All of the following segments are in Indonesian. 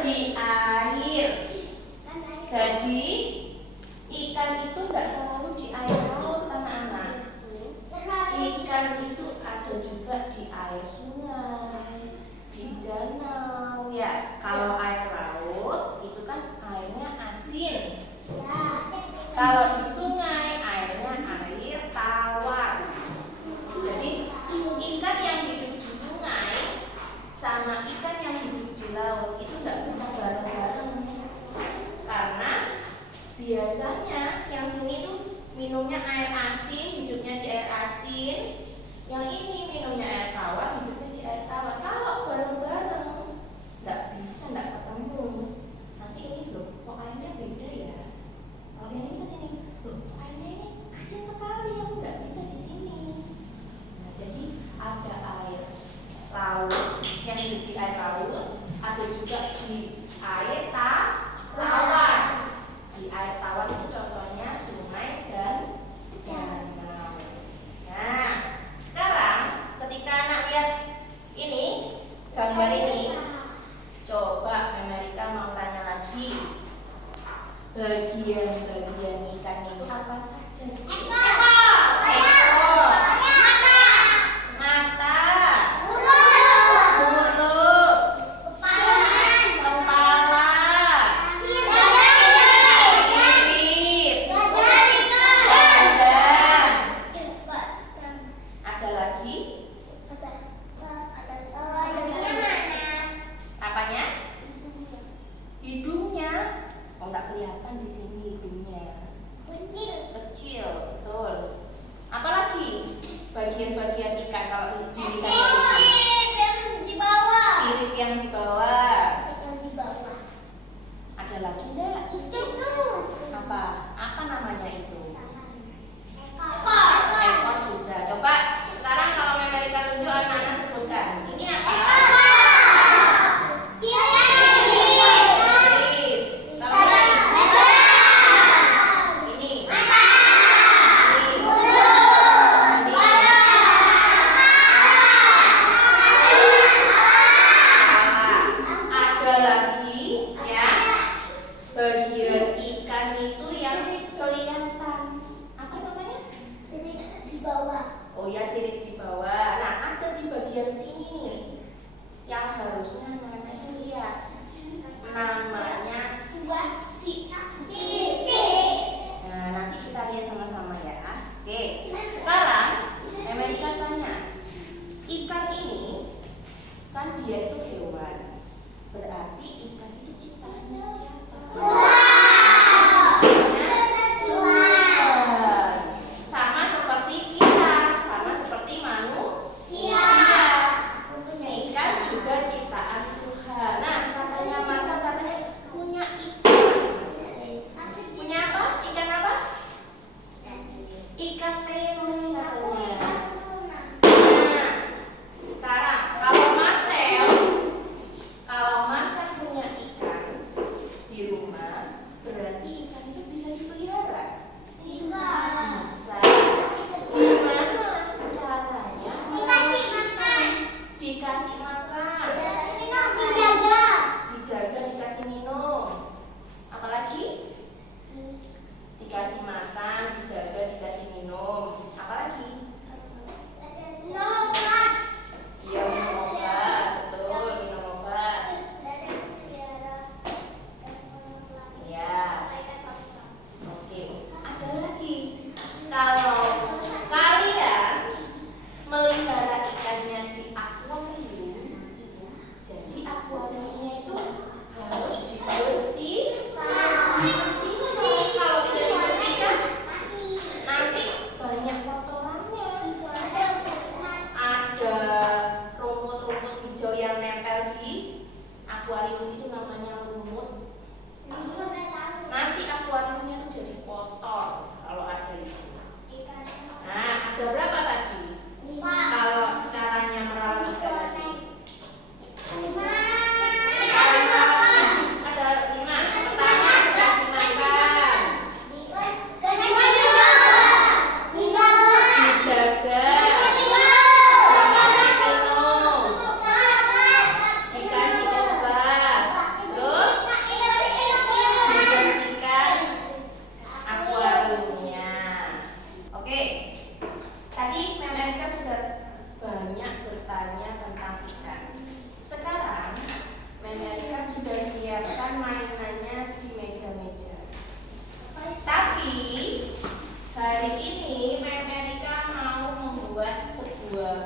Di air. Jadi ikan itu nggak selalu di air laut, anak-anak. Ikan itu ada juga di air sungai, di danau ya. Kalau air laut itu kan airnya asin. Kalau di sungai airnya air tawar. Jadi ikan yang hidup di sungai sama ikan yang hidup di laut itu nggak bisa bareng-bareng. Karena biasanya yang sini tuh minumnya air asin, hidupnya di air asin. Yang ini minumnya air tawar, hidupnya di air tawar. Kalau bareng-bareng nggak bisa, nggak ketemu. Nanti ini loh, kok airnya beda ya? Kalau yang ini ke sini, loh airnya ini asin sekali, aku nggak bisa di sini. Nah, jadi ada air laut yang hidup di air laut, ada juga di air tawar. Di air tawar itu contohnya sungai dan danau. Nah, sekarang ketika anak lihat ini gambar ini, coba Amerika mau tanya lagi, bagian-bagian ikan itu apa saja sih? Ekor, mata, mulut, kepala, sirip, badan. Ada lagi? Apanya? Hidungnya. Oh, nggak kelihatan di sini hidungnya. Kecil, betul. Apalagi bagian-bagian ikan kalau dilihat dari sini? Sirip yang di bawah. Ada lagi enggak? Apa? Apa namanya itu? Ekor sudah. Coba sekarang kalau Amerika tunjuk anak-anak sebutkan. Ini apa? Oh ya, sirip di bawah. Nah, ada di bagian sini nih yang harusnya nenek lihat. Namanya sisik. Nah, nanti kita lihat sama-sama ya. Oke, sekarang Amerika tanya, ikan ini kan dia itu hewan, berarti ikan itu ciptaannya siapa? Sama seperti kita, sama seperti manusia. Ikan juga ciptaan Tuhan. Nah, katanya Marsa katanya punya ikan. Punya apa? Ikan apa? Ikan lele katanya. Nah, sekarang kalau Marcel punya ikan di rumah, berarti ikan itu bisa dipelihara. Bisa. Gimana caranya? Dikasih makan. Dijaga, dikasih minum. Apalagi? Dikasih makan, dijaga, dikasih minum. Apalagi? Iya, minum obat. Betul, minum obat. Iya. Oke, ada lagi. Kalau kalian melihara ikannya di akuarium, jadi akuariumnya itu harus dibersihkan. Kalau tidak dibersihkan, nanti banyak kotorannya. Ada rumput-rumput hijau yang nempel di akuarium itu namanya lumut. Nanti akuariumnya itu jadi kotor kalau ada itu. Nah, ada berapa tadi? Kalau caranya merawat ikan tadi? Ada 5. Pertama, kasih makan. Dijaga. Dikasih minum.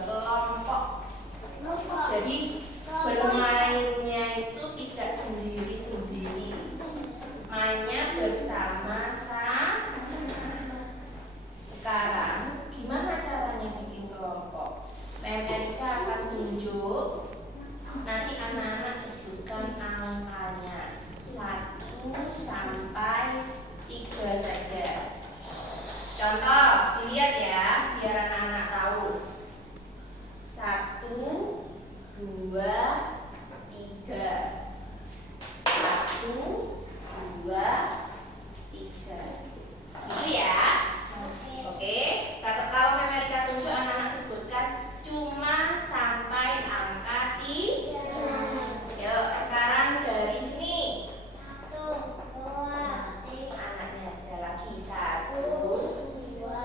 kelompok. Jadi bermainnya itu tidak sendiri-sendiri, mainnya bersama-sama. Sekarang gimana caranya bikin kelompok? Erika akan tunjuk. Nanti anak-anak sebutkan angkanya 1 sampai 3 saja. Contoh, dilihat ya, biar anak-anak tahu. 1, 2, 3. 1, 2, 3. Gitu ya. Oke. Kalau Erika tunjuk, anak-anak sebutkan cuma sampai angka 3. Yuk, sekarang dari sini. 1, 2, 3. Anaknya aja lagi. 1, 2,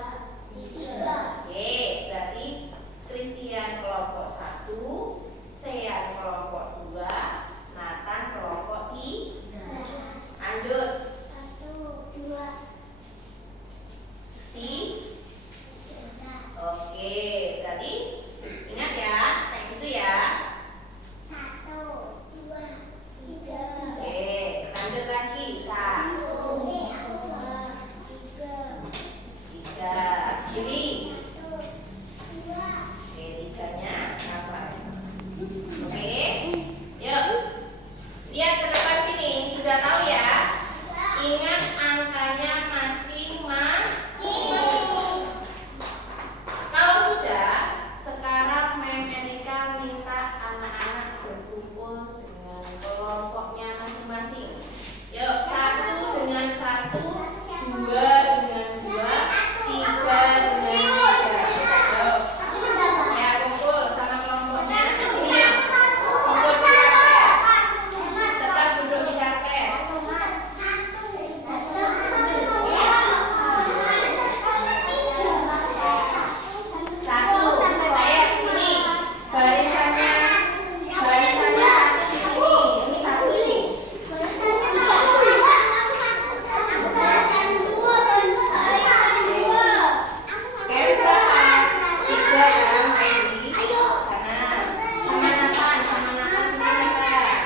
3. Oke, berarti Christian kelompok 1, Sean kelompok 2, Nathan kelompok 3. Lanjut. 1, 2, 3. Oke, berarti ingat ya, kayak gitu ya. 1, 2, 3. Oke, lanjut lagi. 1, 3. Jadi, oke, 3-nya apa? Oke, yuk. Lihat ke depan sini, sudah tahu ya? Ingat angkanya masing-masing. Kalau sudah, sekarang Erika minta anak-anak berkumpul dengan kelompoknya masing-masing. Yuk, 1 dengan 1, 2 dengan 2, 3 dengan 3. Yuk, ya kumpul sama kelompoknya. Sini, kumpul di karpet. Tetap duduk di karpet. 1, ayo sini. Barisannya 1 di sini. Ini 1 nih. Kayak berapa? 3 kan? Lagi. Kanan. Sama Nathan sini Nathan.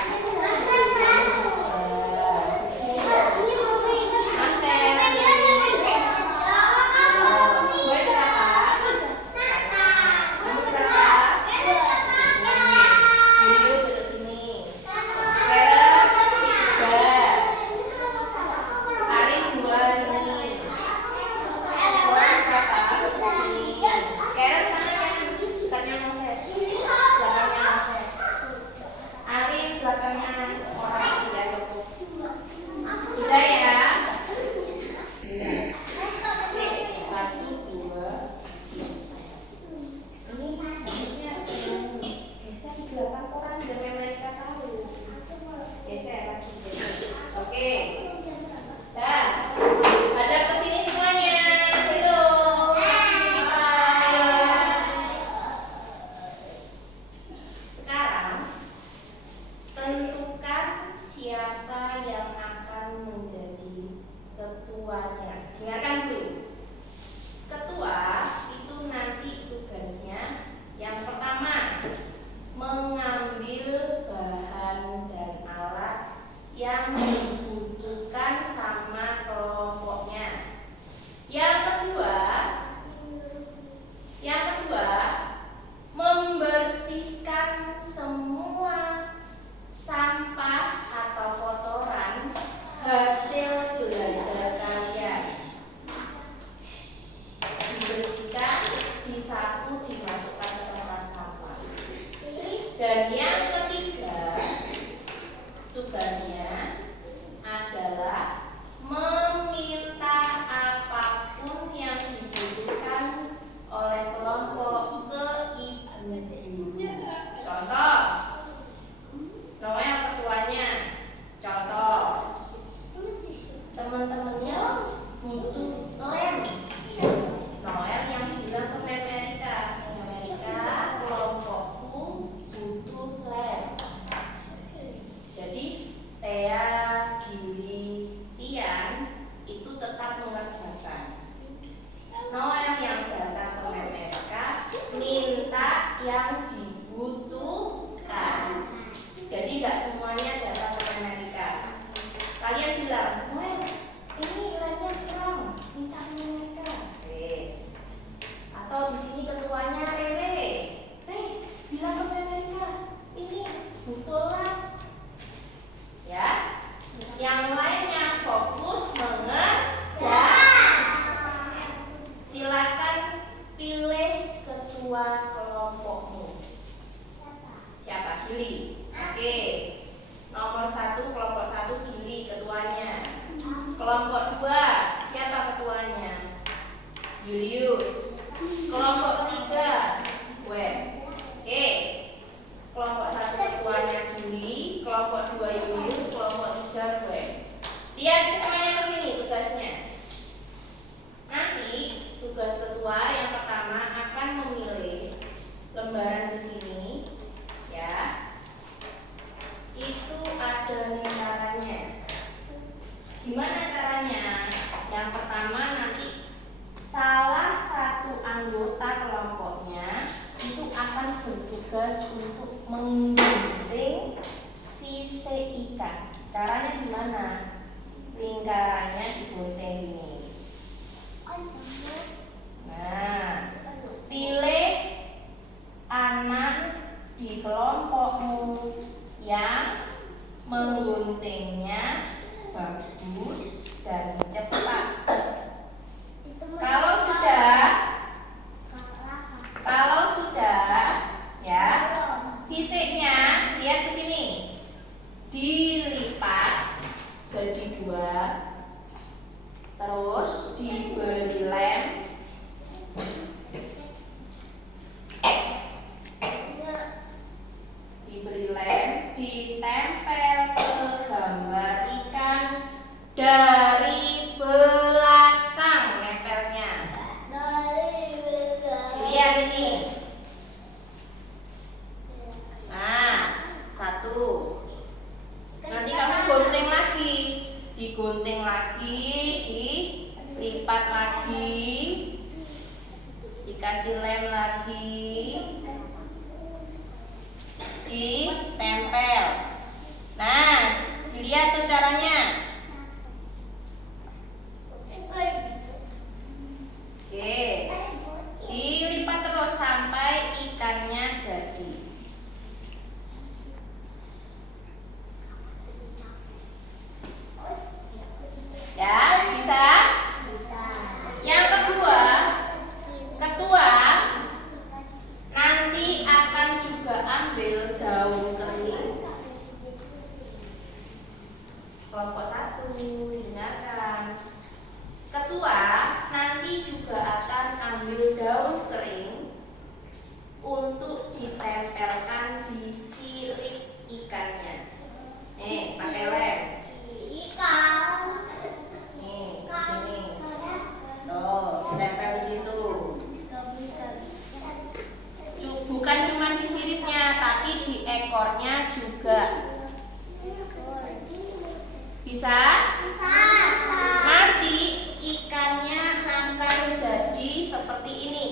Marcel. Gue berapa? Kamu berapa? Julius duduk sini. Karen 3. Arin 2 sini. Edward berapa? Sini. Karen sana kan dekatnya Moses. Belakangnya Moses. Arin belakangnya orang tidak cukup. Sudah ya? Oke, 1, 2. Ini harusnya geser di belakang koran biar Erika tahu. Geser lagi, geser. Oke. Dah. Ada kesini semuanya. Halo. Sekarang tentukan siapa yang akan menjadi ketuanya. Dengarkan dulu. Ketua itu nanti tugasnya yang pertama mengambil bahan dan alat yang dibutuhkan sama kelompoknya. Yang kedua membersihkan semua sampah atau kotoran hasil belajar kalian. Dibersihkan, disapu, dimasukkan ke tempat sampah. Dan yang ketiga, tugasnya adalah meminta apapun yang dibutuhkan oleh kelompok ke ibu guru. Contoh, Noel ketuanya. Contoh, teman-temannya butuh lem. Noel yang bilang ke Erika, kelompokku butuh yang dibutuhkan. Jadi tidak semuanya datang ke Amerika. Kalian bilang, Noel, ini nilainya kurang, minta Amerika. Yes. Atau di sini ketuanya Rere, bilang ke Amerika, ini betullah. Ya, yang lainnya fokus mengerjakan. Silakan pilih ketua kelompokmu. Siapa? Gili. Oke. Nomor 1 kelompok 1 Gili ketuanya. Kelompok 2 siapa ketuanya? Julius. Kelompok 3 Gwen. Oke. Kelompok 1 ketuanya Gili, kelompok 2 Julius, kelompok 3 Gwen. Lihat semuanya ke sini tugasnya. Nanti tugas ketua yang pertama akan memilih lembaran di sini, ya. Itu ada lingkarannya. Gimana caranya? Yang pertama nanti salah satu anggota kelompoknya itu akan bertugas untuk menggunting sisik ikan. Caranya gimana? Lingkarannya digunting ini. Nah, pilih anak di kelompokmu yang mengguntingnya bagus dan cepat. Kalau sudah, ya, sisiknya lihat ke sini, dilipat jadi 2, terus diberi lem. Ditempel ke gambar ikan dari belakang nempelnya. Lihat ini. Nah, 1. Nanti kamu gunting lagi, digunting lagi, dilipat lagi, dikasih lem lagi, ditempel. Nah, dilihat tuh caranya. Oke, dilipat terus sampai ikannya jadi. Ya, bisa? Yang kedua, ketua nanti akan juga ambil daun kering. Kelompok 1, dengarkan. Ketua nanti juga akan ambil daun kering untuk ditempelkan di sirip ikannya. Nih, pakai lem. Nih, di sini. Tuh, ditempel di situ. Bukan cuma di siripnya, tapi di ekornya juga. Bisa? Bisa. Nanti ikannya akan jadi seperti ini.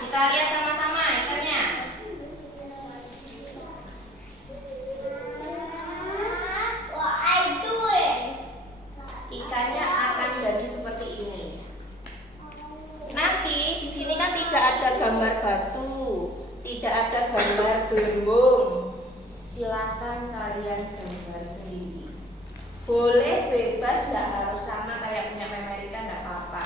Kita lihat sama-sama ikannya. Ikannya akan jadi seperti ini. Nanti di sini kan tidak ada gambar batu, tidak ada gambar beruang. Silakan kalian gambar sendiri. Boleh bebas, nggak harus sama kayak punya Amerika, nggak apa-apa.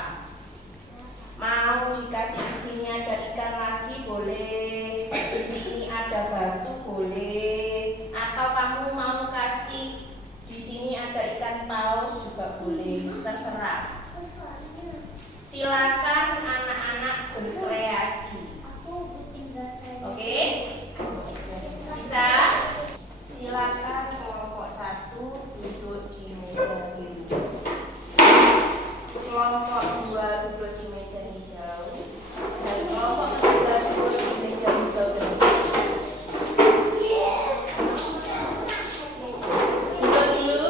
Mau dikasih di sini ada ikan lagi boleh, di sini ada batu boleh, atau kamu mau kasih di sini ada ikan paus juga boleh, terserah. Silakan anak-anak berkreasi. Oke? Bisa? Silakan kelompok 1 duduk di meja biru. Kelompok 2 duduk di meja hijau. Dan kelompok 3 duduk di meja hijau dan duduk dulu.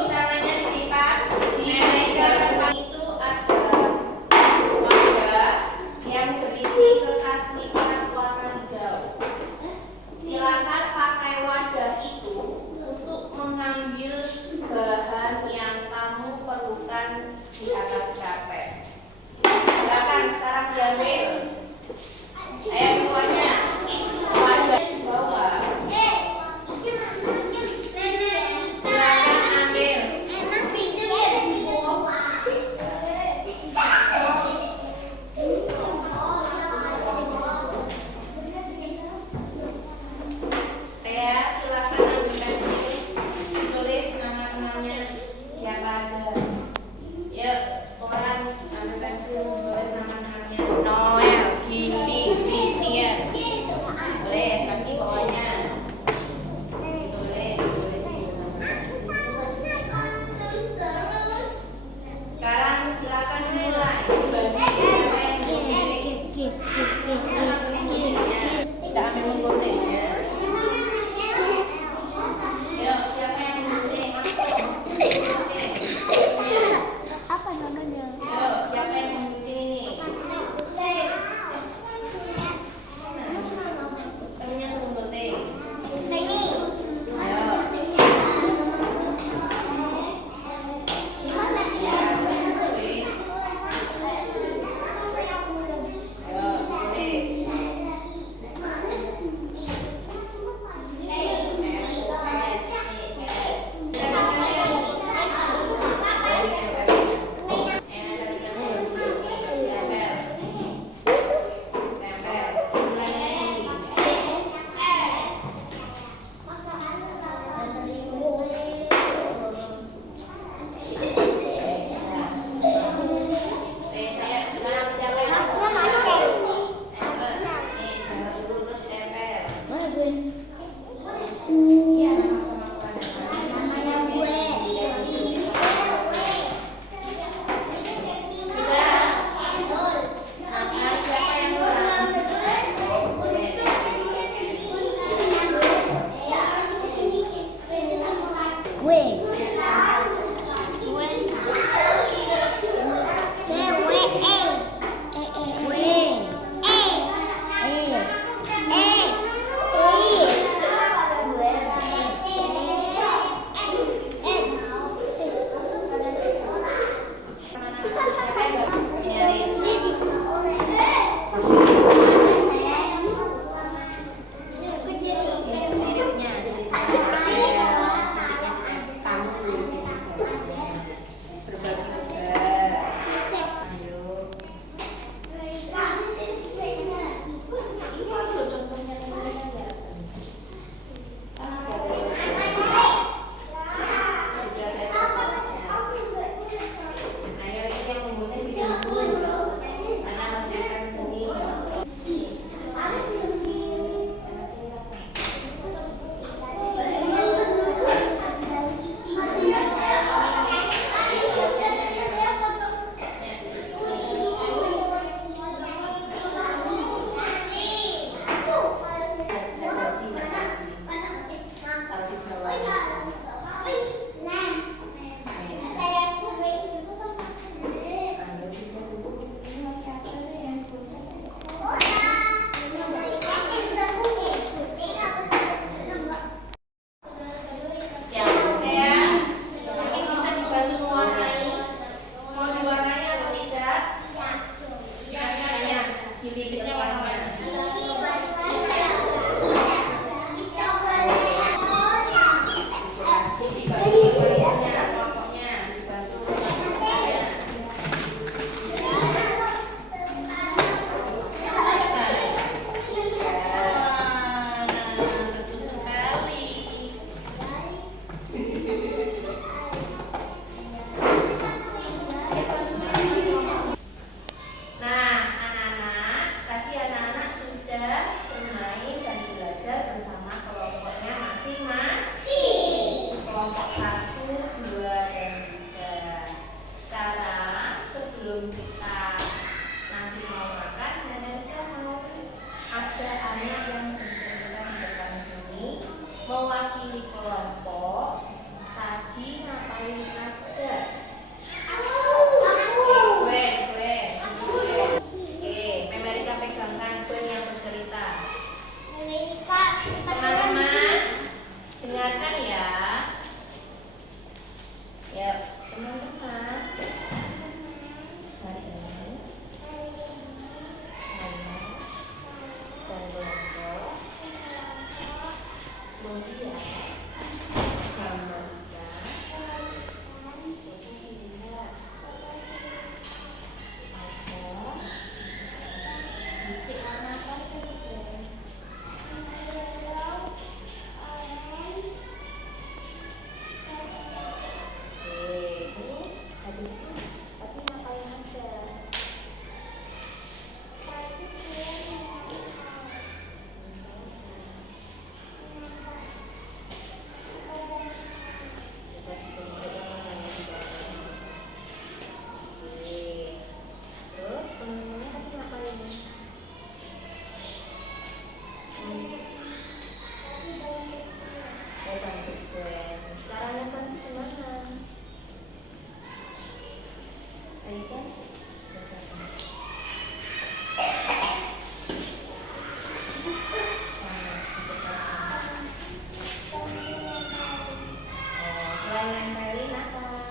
sebelum kita nanti mau makan, Amerika mau ada anak yang bercerita di depan sini mewakili kelompok. Tadi ngapain aja? Oke, Amerika pegangkan Gwen yang bercerita. Teman-teman, dengarkan ya. Ya, teman-teman. Hari ini saya dan kelompok melihat gambar ikan. Jadi dilihat ada sisik warna apa aja nih, Gwen? Terus habis itu tapi ngapain aja? Coba dibentuk yang mana yang di bawah. Oke. Terus teman-temannya tadi ngapain? Oh, bantu Gwen. Caranya bantu gimana? Aisyah? Selain nempelin apa?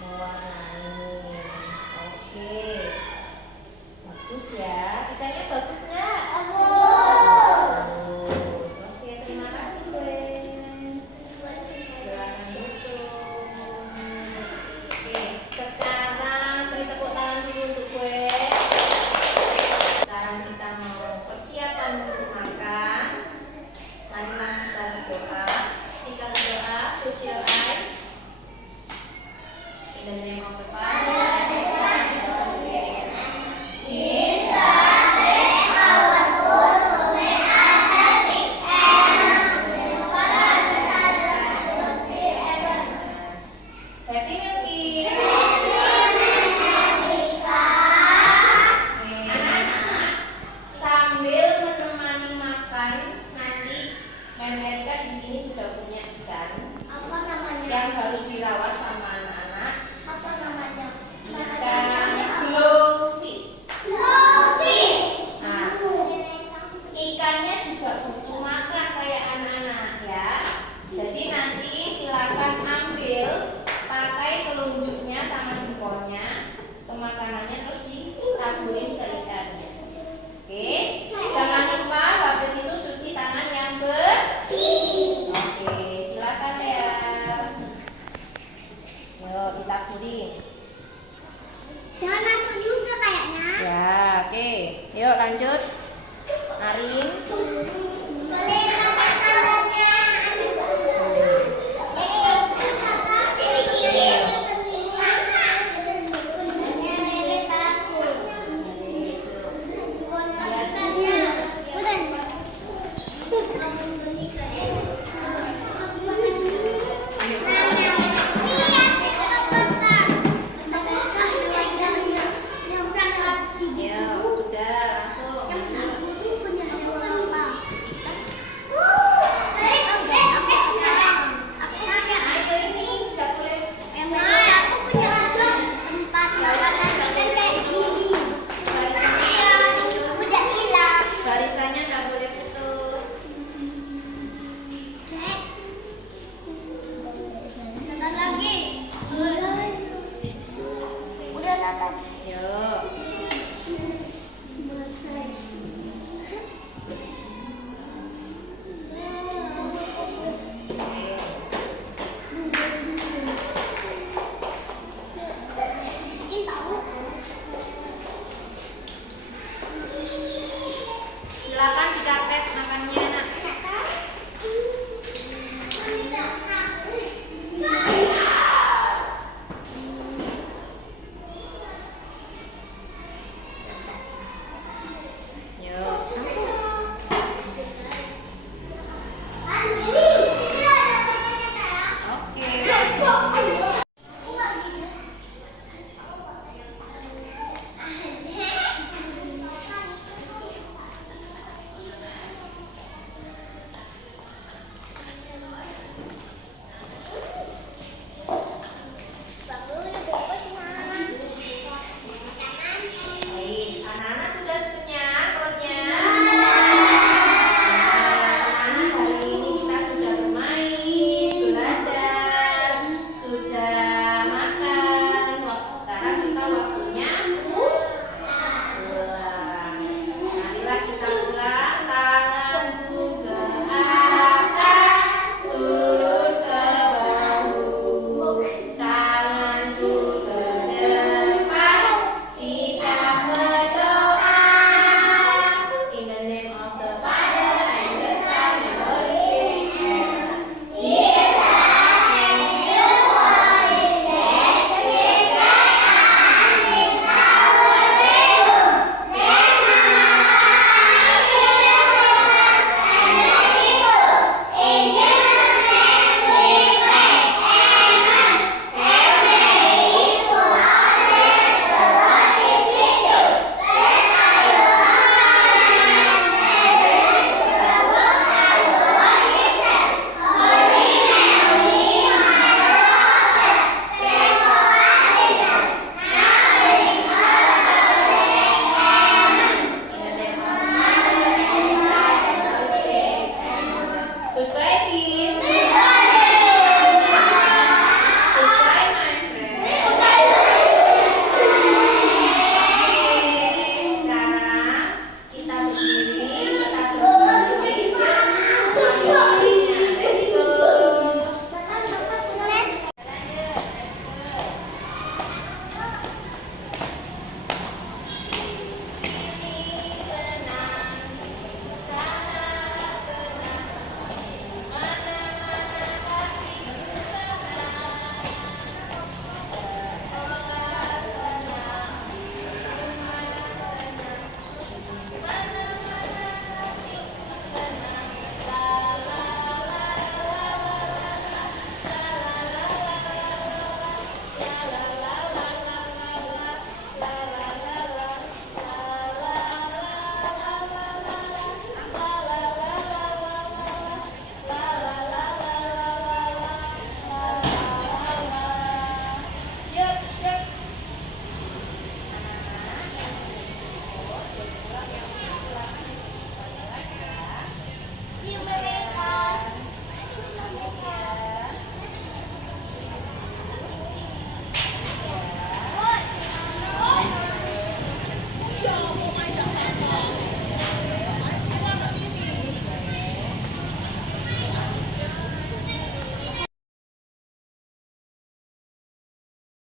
Mewarnai. Oke. Bagus ya. Ikannya bagus nggak? Bagus. Oke, terima kasih Gwen. Silakan duduk. Oke, sekarang beri tepuk tangan dulu untuk Gwen. Sekarang kita mau persiapan untuk makan. Marilah kita berdoa. Sikat doa, close your eyes. In the name of the Father, and the Son, and the Holy Spirit. Give Happy New Year. Anak-anak, sambil menemani makan nanti Amerika di sini sudah punya ikan yang harus dirawat sama anak-anak. Ikan glowfish. Nah, ikannya juga butuh makan kayak anak-anak ya. Jadi nanti silakan ambil pakai telunjuknya sama jempolnya ke makanannya terus ditaburin ke ikannya. Oke, jangan lupa habis itu cuci tangan yang bersih. Oke, silakan ya. Yuk ditaburin. Jangan masuk juga kayaknya. Ya, oke. Yuk lanjut. Arin. Boleh pakai tangannya. Ya, sudah langsung. lagi.